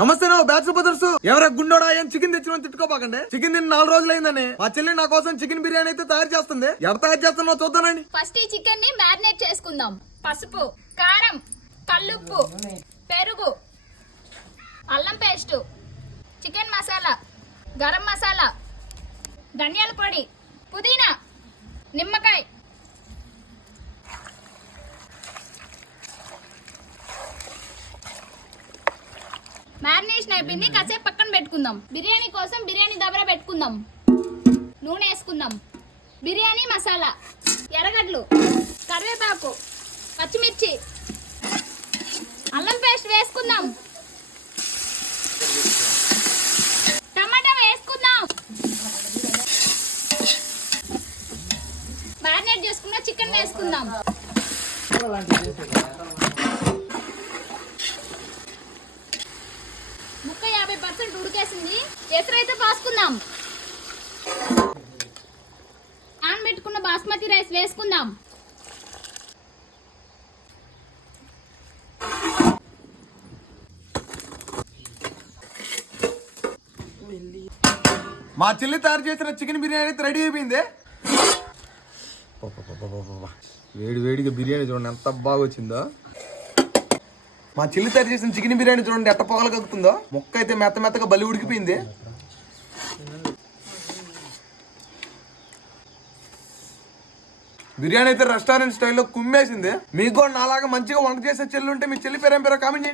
నమస్తే నా batch brothers. ఎవరా గుండోడా ఏం చికెన్ తెచ్చిన తిట్టుకోపాకండి చికెన్ తిని నాలుగు రోజులు అయిందని మా చెల్లి నా కోసం చికెన్ బిర్యానీ అయితే తయారు చేస్తుంది. ఎవరు తయారు చేస్తున్నావు చూద్దానండి ఫస్ట్ ఈ చికెన్ని మ్యారినేట్ చేసుకుందాం. పసుపు కారం కల్లుప్పు పెరుగు అల్లం పేస్ట్ చికెన్ మసాలా గరం మసాలా ధనియాల పొడి పుదీనా నిమ్మకాయ మ్యారినేషన్ అయిపోయింది. కాసేపు పక్కన పెట్టుకుందాం. బిర్యానీ కోసం బిర్యానీ దబర పెట్టుకుందాం. నూనె వేసుకుందాం. బిర్యానీ మసాలా ఎర్రగడ్డలు కరివేపాకు పచ్చిమిర్చి అల్లం పేస్ట్ వేసుకుందాం. టమాటా వేసుకుందాం. మ్యారినేట్ చేసుకున్న చికెన్ వేసుకుందాం. ముక్క యాభై పర్సెంట్ ఉడికేసింది. ఎసరైతే పోసుకుందాం నానబెట్టుకున్న బాస్మతి రైస్ వేసుకుందాం. మా చెల్లి తయారు చేసిన చికెన్ బిర్యానీ అయితే రెడీ అయిపోయింది. వేడి వేడిగా బిర్యానీ చూడండి ఎంత బాగా వచ్చిందో మా చెల్లి తయారు చేసిన చికెన్ బిర్యానీ చూడండి ఎట్ట పొగలు కలుగుతుందో మొక్క అయితే మెత్త మెత్తగా బలి ఉడికిపోయింది. బిర్యానీ అయితే రెస్టారెంట్ స్టైల్లో కుమ్మేసింది. మీకు కూడా నాలాగా మంచిగా వంట చేసే చెల్లి ఉంటే మీ చెల్లి పేరేం పేరో కామెంట్ చేయండి.